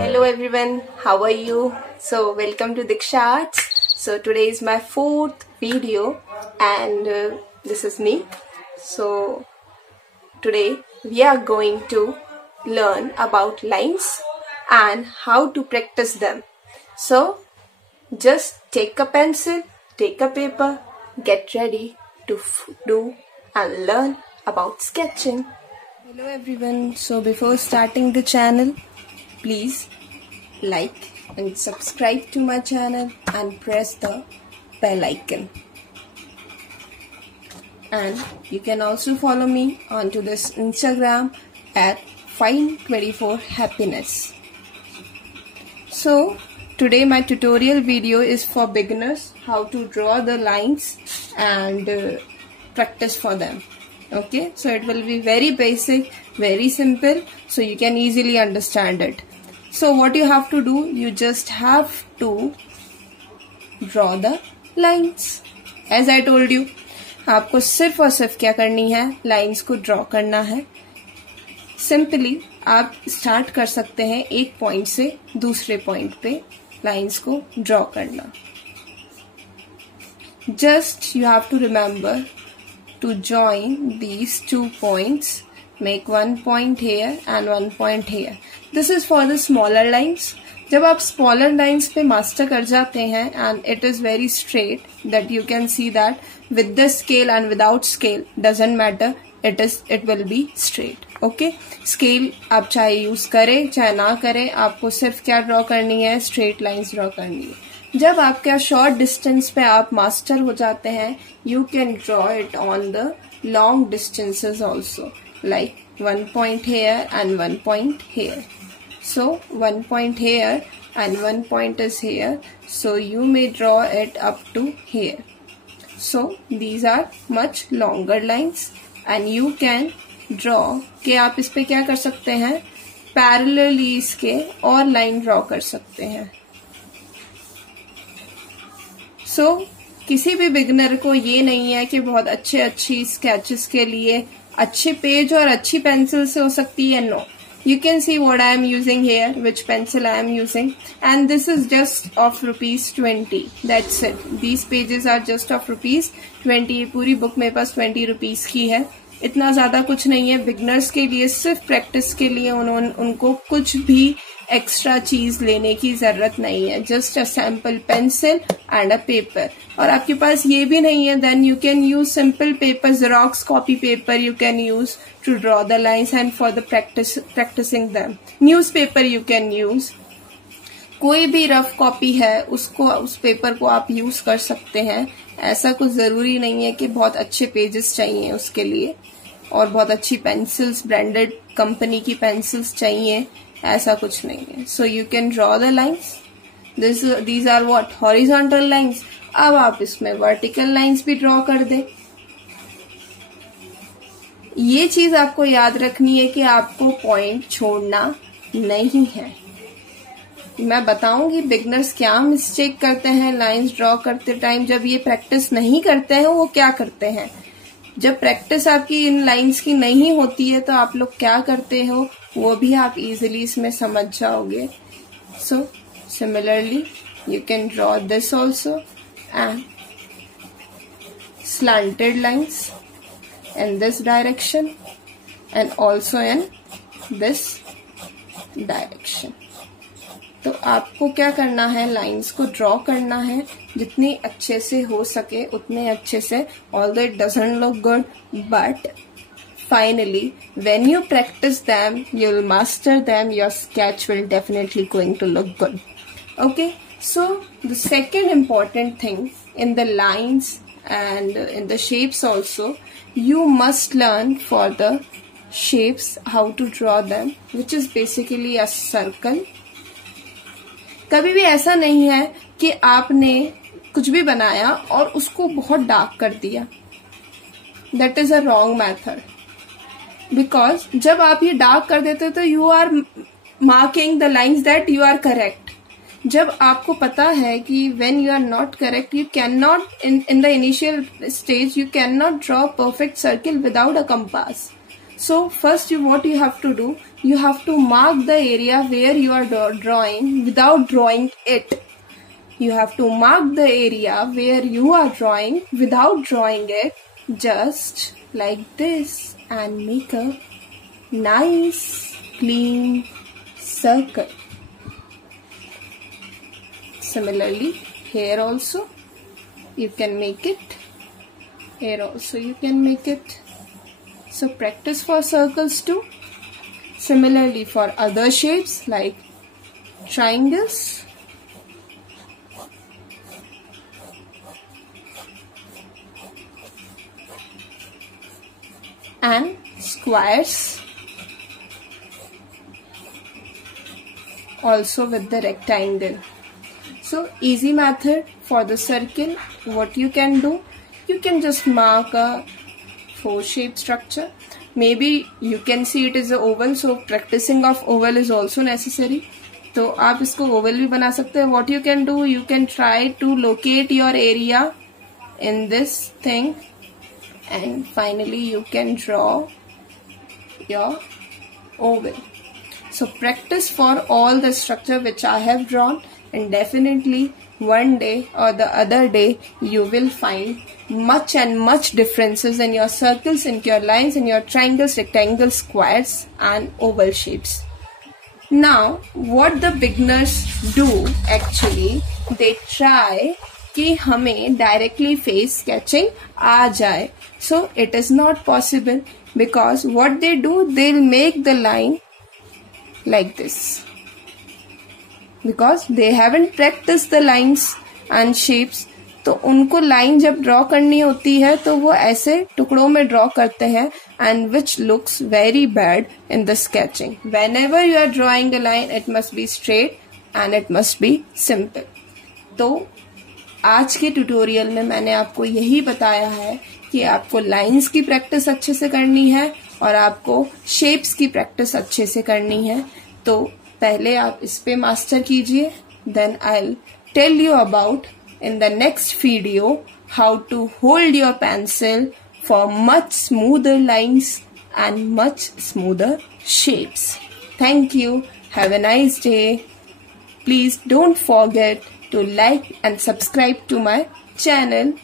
Hello everyone, how are you? So welcome to Diksha Arts. So today is my fourth video and this is me. So today we are going to learn about lines and how to practice them. So just take a pencil, take a paper, get ready to do and learn about sketching. Hello everyone, so before starting the channel, please like and subscribe to my channel and press the bell icon. And you can also follow me onto this Instagram at Find24Happiness. So today my tutorial video is for beginners, how to draw the lines and practice for them. Okay, so it will be very basic, very simple, so you can easily understand it. So what you have to do, you just have to draw the lines. As I told you, आपको सिर्फ और सिर्फ क्या करनी है, lines को draw करना है. सिंपली आप स्टार्ट कर सकते हैं एक पॉइंट से दूसरे पॉइंट पे लाइंस को ड्रॉ करना. Just you have to remember to join these 2 points, make 1 point here and 1 point here. This is for the smaller lines. जब आप smaller lines पे master कर जाते हैं and it is very straight that you can see that with the scale and without scale doesn't matter, it will be straight. Okay, scale आप चाहे use करें चाहे ना करें, आपको सिर्फ क्या draw करनी है, straight lines draw करनी है. जब आपका शॉर्ट डिस्टेंस पे आप मास्टर हो जाते हैं, you can draw it on the long distances also, like 1 point here and 1 point here. So 1 point here and 1 point is here, so you may draw it up to here. So these are much longer lines and you can draw कि आप इस पे क्या कर सकते हैं, parallelly इसके और लाइन ड्रॉ कर सकते हैं. So, किसी भी बिगनर को ये नहीं है कि बहुत अच्छी स्केचेस के लिए अच्छे पेज और अच्छी पेंसिल से हो सकती है. No, you can see what I am using here, which pencil I am using, and this is just of ₹20. That's it. These pages are just of ₹20. ये पूरी बुक मेरे पास 20 रुपीज की है. इतना ज्यादा कुछ नहीं है. बिगनर्स के लिए सिर्फ प्रैक्टिस के लिए उनको कुछ भी एक्स्ट्रा चीज लेने की जरूरत नहीं है. Just a sample pencil and a paper. और आपके पास ये भी नहीं है, then you can use simple paper, xerox copy paper you can use to draw the lines and for the practising them. Newspaper you can use. कोई भी rough copy है उस पेपर को आप यूज कर सकते हैं. ऐसा कुछ जरूरी नहीं है कि बहुत अच्छे पेजेस चाहिए उसके लिए और बहुत अच्छी पेंसिल्स, ब्रांडेड कंपनी की पेंसिल्स चाहिए, ऐसा कुछ नहीं है. So you can draw the lines. These are what, horizontal lines. अब आप इसमें वर्टिकल लाइन्स भी ड्रॉ कर दें. ये चीज आपको याद रखनी है कि आपको पॉइंट छोड़ना नहीं है. मैं बताऊंगी बिगनर्स क्या मिस्टेक करते हैं लाइन्स ड्रॉ करते टाइम. जब ये प्रैक्टिस नहीं करते हैं वो क्या करते हैं, जब प्रैक्टिस आपकी इन लाइन्स की नहीं होती है तो आप लोग क्या करते हो वो भी आप इजीली इसमें समझ जाओगे. So similarly you can draw this also and slanted lines in this direction and also in this direction. तो आपको क्या करना है, लाइंस को ड्रॉ करना है जितने अच्छे से हो सके उतने अच्छे से. although it doesn't look good, but finally when you practice them you'll master them. Your sketch will definitely going to look good. Okay, so the second important thing in the lines and in the shapes also, you must learn for the shapes how to draw them, which is basically a circle. कभी भी ऐसा नहीं है कि आपने कुछ भी बनाया और उसको बहुत डार्क कर दिया. That is a wrong method. Because जब आप ये डार्क कर देते तो you are marking the lines that you are correct. जब आपको पता है कि when you are not correct, you cannot in the initial stage you cannot draw perfect circle without a compass. So first what you have to do, you have to mark the area where you are drawing without drawing it. You have to mark the area where you are drawing without drawing it, just like this, and make a nice clean circle. Similarly, here also you can make it. Here also you can make it. So practice for circles too. Similarly for other shapes like triangles. And squares. Also with the rectangle. So easy method for the circle. What you can do, you can just mark a 4 shape structure. Maybe you can see it is a oval, so practicing of oval is also necessary. तो आप इसको oval भी बना सकते हैं. What you can do, you can try to locate your area in this thing, and finally you can draw your oval. So practice for all the structure which I have drawn, and definitely one day or the other day you will find much and much differences in your circles, in your lines, in your triangles, rectangles, squares and oval shapes. Now what the beginners do, actually they try कि हमें directly face sketching आ जाए. So it is not possible, because what they do, they'll make the line like this, because they haven't practiced the lines and shapes. तो उनको line जब draw करनी होती है तो वो ऐसे टुकड़ों में ड्रॉ करते हैं, and which looks very bad in the sketching. Whenever you are drawing a line, it must be straight and it must be simple. तो आज के ट्यूटोरियल में मैंने आपको यही बताया है कि आपको लाइंस की प्रैक्टिस अच्छे से करनी है और आपको शेप्स की प्रैक्टिस अच्छे से करनी है. तो पहले आप इस पे मास्टर कीजिए, then I tell you about in the next video how to hold your pencil for much smoother lines and much smoother shapes. Thank you. Have a nice day. Please don't forget to like and subscribe to my channel.